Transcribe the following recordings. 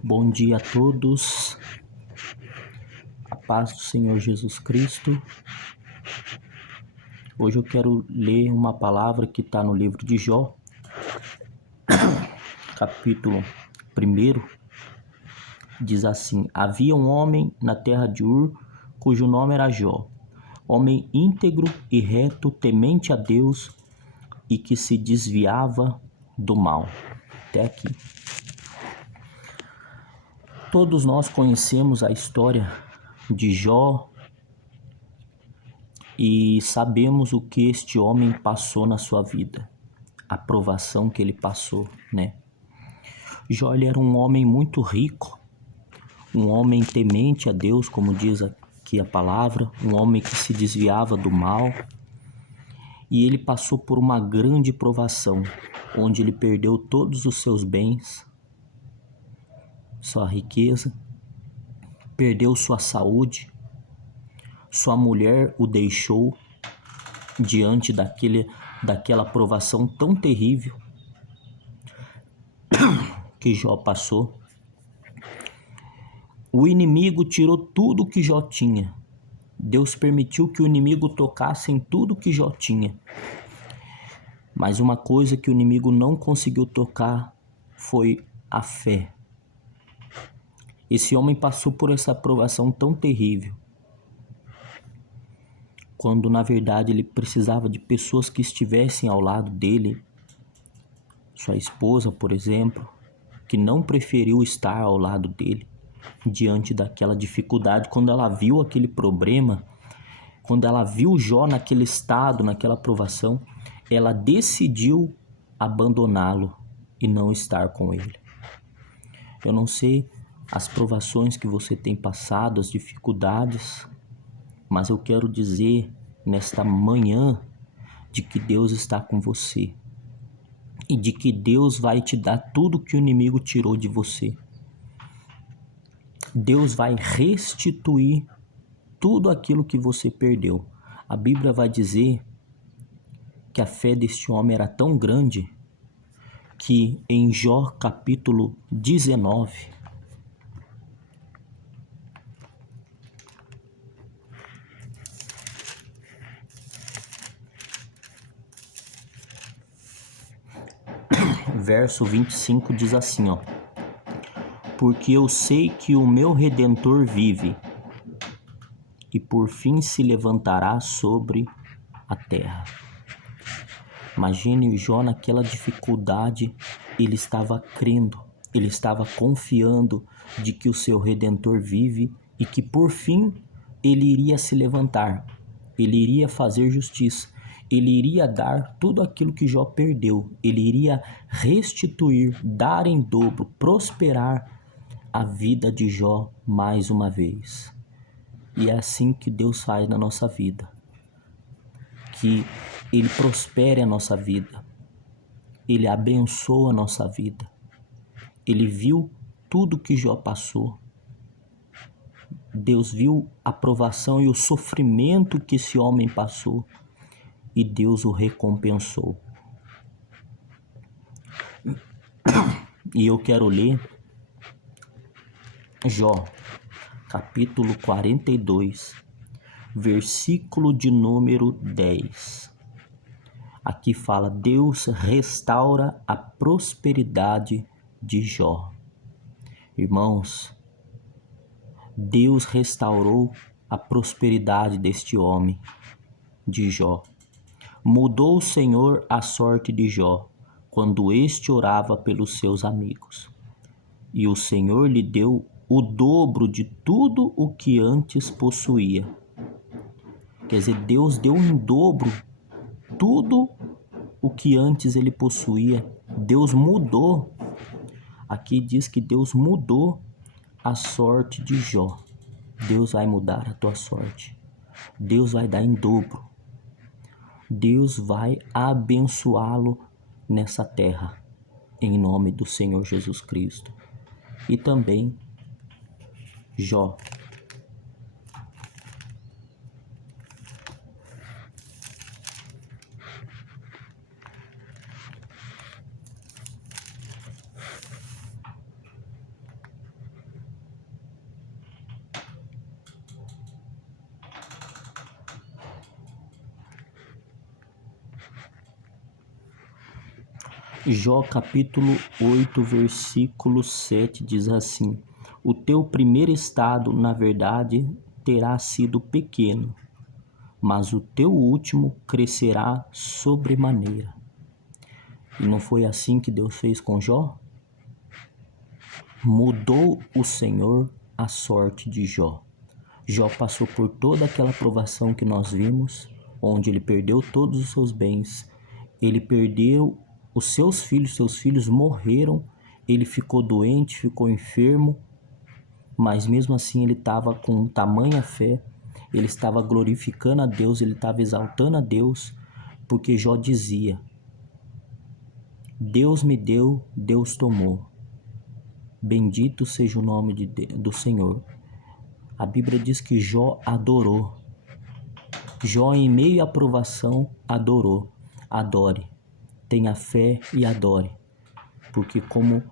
Bom dia a todos, a paz do Senhor Jesus Cristo. Hoje eu quero ler uma palavra que está no livro de Jó, capítulo 1, diz assim: Havia um homem na terra de Ur, cujo nome era Jó, homem íntegro e reto, temente a Deus e que se desviava do mal. Até aqui. Todos nós conhecemos a história de Jó e sabemos o que este homem passou na sua vida, a provação que ele passou, né? Jó era um homem muito rico, um homem temente a Deus, como diz aqui a palavra, um homem que se desviava do mal, e ele passou por uma grande provação, onde ele perdeu todos os seus bens, sua riqueza, perdeu sua saúde, sua mulher o deixou diante daquela provação tão terrível que Jó passou. O inimigo tirou tudo que Jó tinha. Deus permitiu que o inimigo tocasse em tudo que Jó tinha. Mas uma coisa que o inimigo não conseguiu tocar foi a fé. Esse homem passou por essa provação tão terrível, quando na verdade ele precisava de pessoas que estivessem ao lado dele. Sua esposa, por exemplo, que não preferiu estar ao lado dele diante daquela dificuldade. Quando ela viu aquele problema, quando ela viu Jó naquele estado, naquela provação, ela decidiu abandoná-lo e não estar com ele. Eu não sei as provações que você tem passado, as dificuldades, mas eu quero dizer nesta manhã de que Deus está com você e de que Deus vai te dar tudo que o inimigo tirou de você. Deus vai restituir tudo aquilo que você perdeu. A Bíblia vai dizer que a fé deste homem era tão grande que em Jó capítulo 19, verso 25 diz assim, ó: Porque eu sei que o meu Redentor vive e por fim se levantará sobre a terra. Imagine Jó naquela dificuldade, ele estava crendo, ele estava confiando de que o seu Redentor vive e que por fim ele iria se levantar, ele iria fazer justiça, ele iria dar tudo aquilo que Jó perdeu, ele iria restituir, dar em dobro, prosperar a vida de Jó mais uma vez. E é assim que Deus faz na nossa vida, que Ele prospere a nossa vida, Ele abençoa a nossa vida. Ele viu tudo que Jó passou. Deus viu a provação e o sofrimento que esse homem passou e Deus o recompensou. E eu quero ler Jó, capítulo 42, versículo de número 10. Aqui fala: Deus restaura a prosperidade de Jó. Irmãos, Deus restaurou a prosperidade deste homem, de Jó. Mudou o Senhor a sorte de Jó, quando este orava pelos seus amigos. E o Senhor lhe deu o dobro de tudo o que antes possuía. Quer dizer, Deus deu em dobro tudo o que antes ele possuía. Deus mudou. Aqui diz que Deus mudou a sorte de Jó. Deus vai mudar a tua sorte. Deus vai dar em dobro. Deus vai abençoá-lo nessa terra, em nome do Senhor Jesus Cristo. E também Jó. Jó capítulo 8, versículo 7 diz assim: o teu primeiro estado, na verdade, terá sido pequeno, mas o teu último crescerá sobremaneira. E não foi assim que Deus fez com Jó? Mudou o Senhor a sorte de Jó. Jó passou por toda aquela provação que nós vimos, onde ele perdeu todos os seus bens, ele perdeu os seus filhos morreram, ele ficou doente, ficou enfermo, mas mesmo assim ele estava com tamanha fé, ele estava glorificando a Deus, ele estava exaltando a Deus, porque Jó dizia: Deus me deu, Deus tomou. Bendito seja o nome do Senhor. A Bíblia diz que Jó adorou. Jó, em meio à provação, adorou. Adore. Tenha fé e adore. Porque como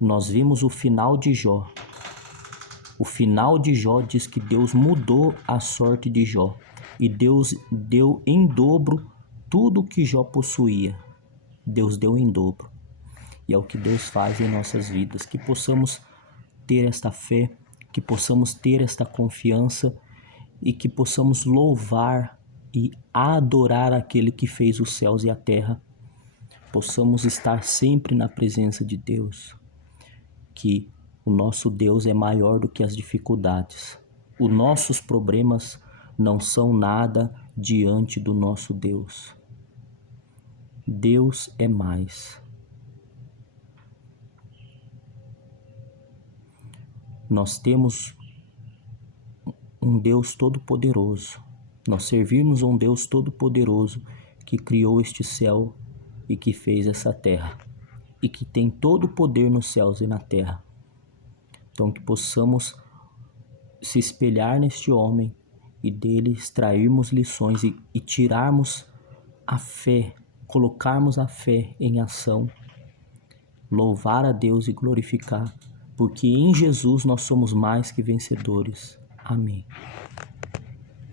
nós vimos o final de Jó, o final de Jó diz que Deus mudou a sorte de Jó. E Deus deu em dobro tudo que Jó possuía. Deus deu em dobro. E é o que Deus faz em nossas vidas. Que possamos ter esta fé, que possamos ter esta confiança e que possamos louvar e adorar aquele que fez os céus e a terra. Possamos estar sempre na presença de Deus. Que o nosso Deus é maior do que as dificuldades. Os nossos problemas não são nada diante do nosso Deus. Deus é mais. Nós temos um Deus todo-poderoso. Nós servimos um Deus todo-poderoso que criou este céu e que fez essa terra. E que tem todo o poder nos céus e na terra. Então que possamos se espelhar neste homem e dele extrairmos lições e tirarmos a fé, colocarmos a fé em ação, louvar a Deus e glorificar, porque em Jesus nós somos mais que vencedores. Amém.